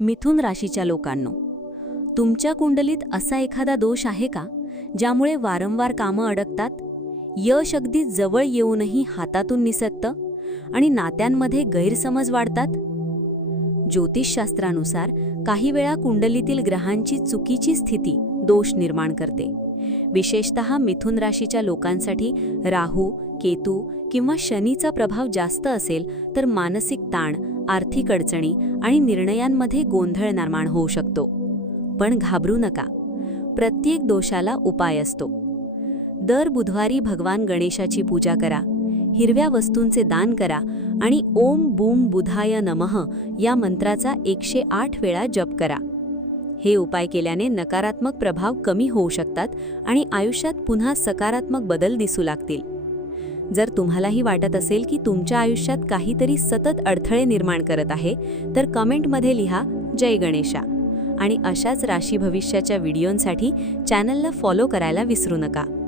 मिथुन राशीच्या लोकांनो, तुमच्या कुंडलीत असा एखादा दोष आहे का ज्यामुळे वारंवार कामं अडकतात, यश अगदी जवळ येऊनही हातातून निसटतं आणि नात्यांमध्ये गैरसमज वाढतात? ज्योतिषशास्त्रानुसार काही वेळा कुंडलीतील ग्रहांची चुकीची स्थिती दोष निर्माण करते. विशेषतः मिथुन राशीच्या लोकांसाठी राहू, केतू किंवा शनीचा प्रभाव जास्त असेल तर मानसिक ताण, आर्थिक अडचणी आणि निर्णयांमध्ये गोंधळ निर्माण होऊ शकतो. पण घाबरू नका, प्रत्येक दोषाला उपाय असतो. दर बुधवारी भगवान गणेशाची पूजा करा, हिरव्या वस्तूंचे दान करा आणि ओम बूम बुधाय नमः या मंत्राचा 108 वेळा जप करा. हे उपाय केल्याने नकारात्मक प्रभाव कमी होऊ शकतात आणि आयुष्यात पुन्हा सकारात्मक बदल दिसू लागतील. जर तुम्हालाही वाटत असेल की तुमच्या आयुष्यात काहीतरी सतत अडथळे निर्माण करत आहे, तर कमेंटमध्ये लिहा जय गणेशा. आणि अशाच राशी भविष्याच्या व्हिडिओंसाठी चॅनलला फॉलो करायला विसरू नका.